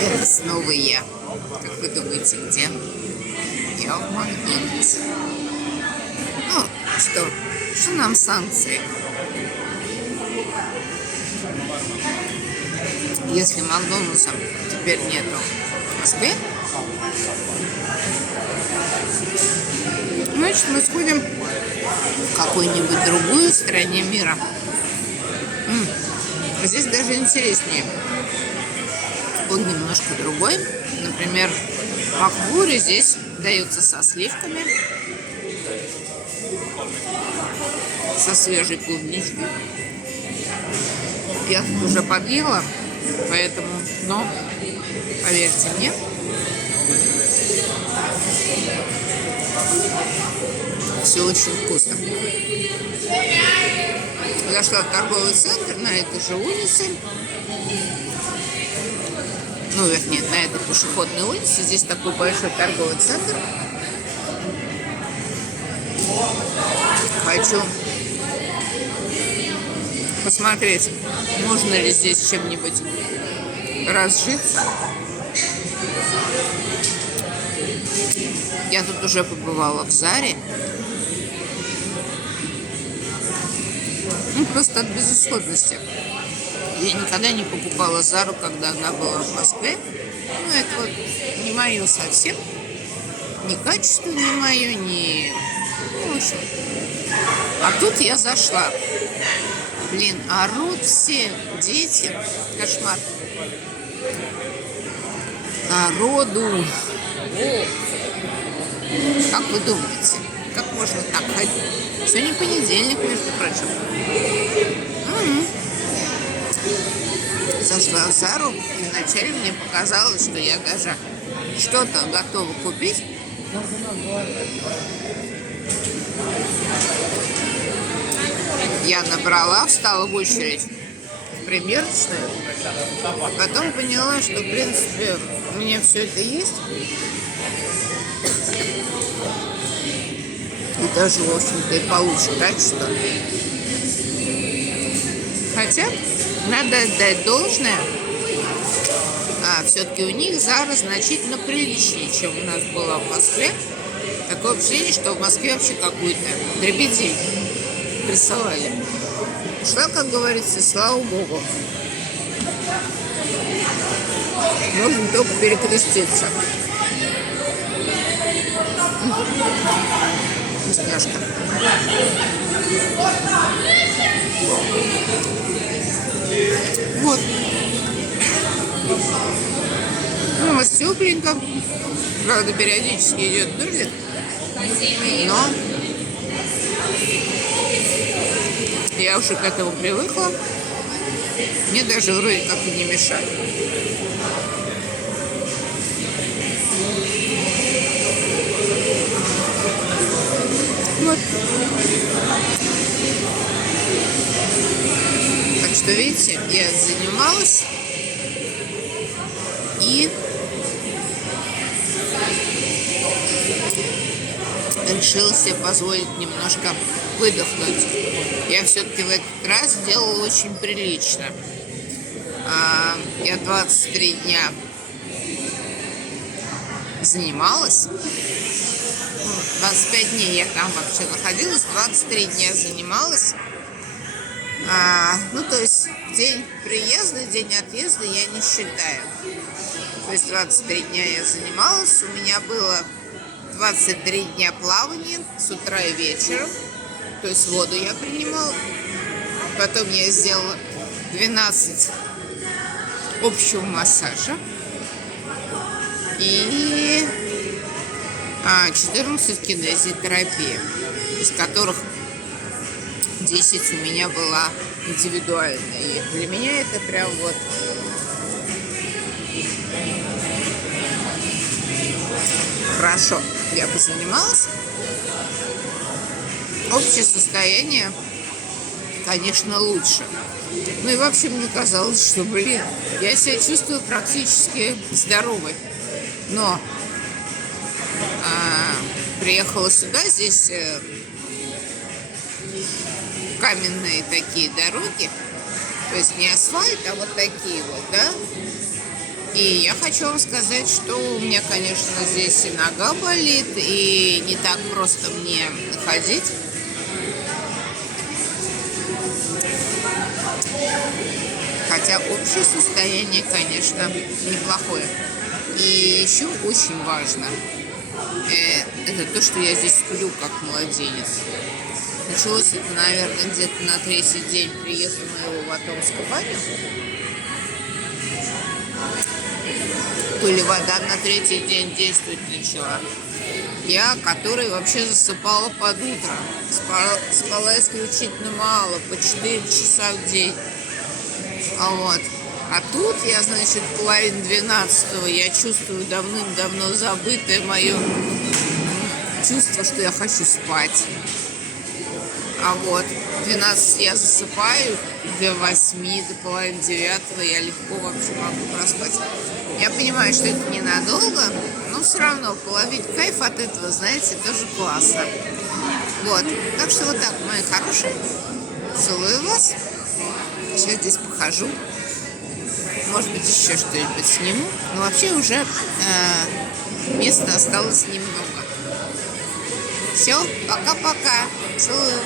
Это снова я. Как вы думаете, где? Я в Макдональдсе. Ну, что нам санкции? Если Макдональдса теперь нету в Москве, значит, мы сходим в какую-нибудь другую стране мира. Здесь даже интереснее. Он немножко другой. Например, макбури здесь даются со сливками, со свежей клубничкой. Я тут уже подъела, поэтому, но, поверьте мне, все очень вкусно. Зашла в торговый центр на этой же улице. Ну, вернее, на этой пешеходной улице. Здесь такой большой торговый центр. Хочу посмотреть, можно ли здесь чем-нибудь разжиться. Я тут уже побывала в Заре. Ну, просто от безысходности. Я никогда не покупала Зару, когда она была в Москве. Ну, это вот не мое совсем. Ни качество не мое, ни... Ну, в общем. А тут я зашла. Блин, орут все дети. Кошмар. Народу. О. Как вы думаете, как можно так ходить? Сегодня понедельник, между прочим. Зашла в Зару, и вначале мне показалось, что я даже что-то готова купить. Я набрала, встала в очередь в примерочную, потом поняла, что, в принципе, у меня все это есть. И даже, в общем-то, и получше качество. Хотя, надо отдать должное, все-таки у них Зара значительно приличнее, чем у нас была в Москве. Такое ощущение, что в Москве вообще какую-то дребедень присылали. Что, как говорится, слава богу. Можно только перекреститься. Вкусняшка. Вот. Ну, вот тепленько. Правда, периодически идет дождик. Но я уже к этому привыкла. Мне даже вроде как и не мешает. Вот. Так что, видите, я занималась и решила себе позволить немножко выдохнуть. Я все-таки в этот раз сделала очень прилично. Я 23 дня занималась. 25 дней я там вообще находилась, 23 дня занималась. Ну, то есть день приезда, день отъезда я не считаю. То есть 23 дня я занималась. У меня было 23 дня плавания с утра и вечером. То есть воду я принимала. Потом я сделала 12 общего массажа. И 14 кинезитерапии, из которых 10 у меня была индивидуальная. И для меня это прям вот хорошо. Я позанималась. Общее состояние, конечно, лучше. Ну и вообще мне казалось, что, блин, я себя чувствую практически здоровой. Но приехала сюда, здесь каменные такие дороги. То есть не асфальт, а вот такие вот, да? И я хочу вам сказать, что у меня, конечно, здесь и нога болит, и не так просто мне ходить. Хотя общее состояние, конечно, неплохое. И еще очень важно, это то, что я здесь сплю как младенец. Началось это, наверное, где-то на 3-й день приезда моего в Атомскую баню. То ли вода на 3-й день действовать начала. Я, который вообще засыпала под утро. Спала исключительно мало, по 4 часа в день. А тут я, значит, половина 12-го, я чувствую давным-давно забытое мое чувство, что я хочу спать. В 12 я засыпаю, до 8, до половины 9 я легко вообще могу проспать. Я понимаю, что это ненадолго, но все равно половить кайф от этого, знаете, тоже классно. Так что вот так, мои хорошие, целую вас. Сейчас здесь похожу. Может быть, еще что-нибудь сниму. Но вообще уже места осталось немного. Все, пока-пока. Целую вас.